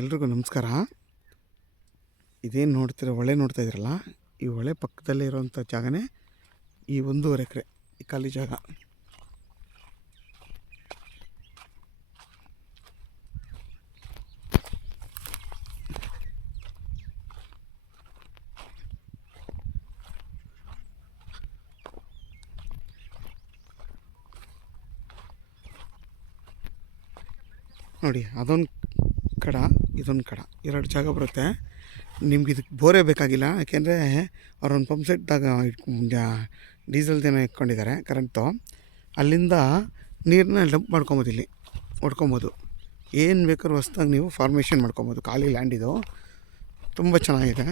ಎಲ್ರಿಗೂ ನಮಸ್ಕಾರ. ಇದೇನು ಹೊಳೆ ನೋಡ್ತಾ ಇದ್ದೀರಲ್ಲ, ಈ ಹೊಳೆ ಪಕ್ಕದಲ್ಲೇ ಇರೋವಂಥ ಜಾಗನೇ ಈ 1.5 ಎಕರೆ ಈ ಖಾಲಿ ಜಾಗ. ನೋಡಿ, ಅದೊಂದು ಕಡ ಇದೊಂದು ಕಡ, 2 ಜಾಗ ಬರುತ್ತೆ. ನಿಮ್ಗೆ ಇದಕ್ಕೆ ಬೋರೇ ಬೇಕಾಗಿಲ್ಲ, ಯಾಕೆಂದರೆ ಅವ್ರೊಂದು ಪಂಪ್ ಸೆಟ್ದಾಗ ಡೀಸೆಲ್ದೇನೋ ಇಟ್ಕೊಂಡಿದ್ದಾರೆ ಕರೆಂಟು. ಅಲ್ಲಿಂದ ನೀರನ್ನ ಡಂಪ್ ಮಾಡ್ಕೊಬೋದು, ಇಲ್ಲಿ ಹೊಡ್ಕೊಬೋದು. ಏನು ಬೇಕಾದ್ರೂ ಹೊಸ್ದಾಗಿ ನೀವು ಫಾರ್ಮೇಷನ್ ಮಾಡ್ಕೊಬೋದು. ಖಾಲಿ ಲ್ಯಾಂಡ್ ಇದು, ತುಂಬ ಚೆನ್ನಾಗಿದೆ.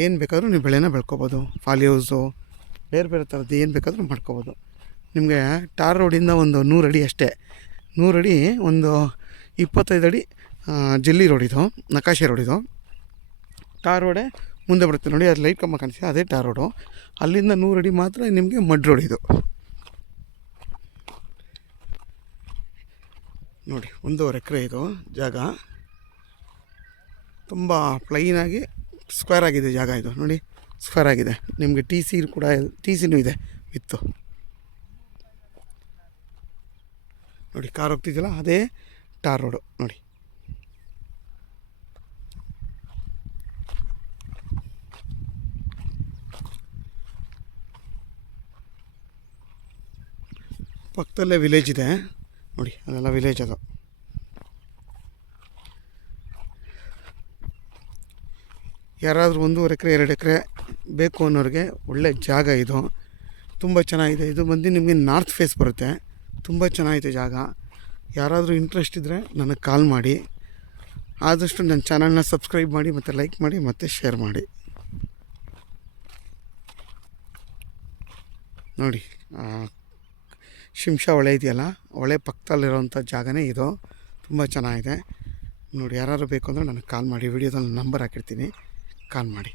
ಏನು ಬೇಕಾದರೂ ನೀವು ಬೆಳೆನ ಬೆಳ್ಕೊಬೋದು. ಫಾಲಿ ಹೌಸು, ಬೇರೆ ಬೇರೆ ಥರದ್ದು ಏನು ಬೇಕಾದರೂ ಮಾಡ್ಕೊಬೋದು. ನಿಮಗೆ ಟಾರ್ ರೋಡಿಂದ ಒಂದು 100 ಅಡಿ ಅಷ್ಟೇ, 100 ಅಡಿ ಒಂದು 25 ಅಡಿ ಜಲ್ಲಿ ರೋಡ್ ಇದು, ನಕಾಶೆ ರೋಡ್ ಇದು. ಟಾರ್ ರೋಡೇ ಮುಂದೆ ಬರುತ್ತೆ ನೋಡಿ, ಅದು ಲೈಟ್ ಕಂಬ ಕಾಣಿಸ್ತೀವಿ, ಅದೇ ಟಾರ್ ರೋಡು. ಅಲ್ಲಿಂದ 100 ಅಡಿ ಮಾತ್ರ ನಿಮಗೆ ಮಡ್ ರೋಡ್ ಇದು. ನೋಡಿ, 1.5 ಎಕರೆ ಇದು ಜಾಗ. ತುಂಬ ಪ್ಲೈನಾಗಿ ಸ್ಕ್ವೇರ್ ಆಗಿದೆ ಜಾಗ ಇದು. ನೋಡಿ, ಸ್ಕ್ವೇರ್ ಆಗಿದೆ. ನಿಮಗೆ ಟಿ ಸಿನೂ ಇದೆ ವಿತ್ತು. ನೋಡಿ, ಕಾರ್ ಹೋಗ್ತಿದ್ದಿಲ್ಲ, ಅದೇ ಟಾರ್ ರೋಡು. ನೋಡಿ, ಪಕ್ಕದಲ್ಲೇ ವಿಲೇಜ್ ಇದೆ. ನೋಡಿ, ಅದೆಲ್ಲ ವಿಲೇಜ್ ಅದು. ಯಾರಾದರೂ 1.5 ಎಕರೆ 2 ಎಕರೆ ಬೇಕು ಅನ್ನೋರಿಗೆ ಒಳ್ಳೆ ಜಾಗ ಇದು. ತುಂಬ ಚೆನ್ನಾಗಿದೆ. ಇದು ಬಂದು ನಿಮಗೆ ನಾರ್ತ್ ಫೇಸ್ ಬರುತ್ತೆ. ತುಂಬ ಚೆನ್ನಾಗಿದೆ ಜಾಗ. ಯಾರಾದರೂ ಇಂಟ್ರೆಸ್ಟ್ ಇದ್ದರೆ ನನಗೆ ಕಾಲ್ ಮಾಡಿ. ಆದಷ್ಟು ನನ್ನ ಚಾನಲ್ನ ಸಬ್ಸ್ಕ್ರೈಬ್ ಮಾಡಿ, ಮತ್ತು ಲೈಕ್ ಮಾಡಿ, ಮತ್ತು ಶೇರ್ ಮಾಡಿ. ನೋಡಿ, ಶಿಂಷಾ ಹೊಳೆ ಇದೆಯಲ್ಲ, ಹೊಳೆ ಪಕ್ಕದಲ್ಲಿರೋವಂಥ ಜಾಗನೇ ಇದು. ತುಂಬ ಚೆನ್ನಾಗಿದೆ. ನೋಡಿ, ಯಾರು ಬೇಕು ಅಂದರೆ ನನಗೆ ಕಾಲ್ ಮಾಡಿ. ವಿಡಿಯೋದಲ್ಲಿ ನಂಬರ್ ಹಾಕಿರ್ತೀನಿ, ಕಾಲ್ ಮಾಡಿ.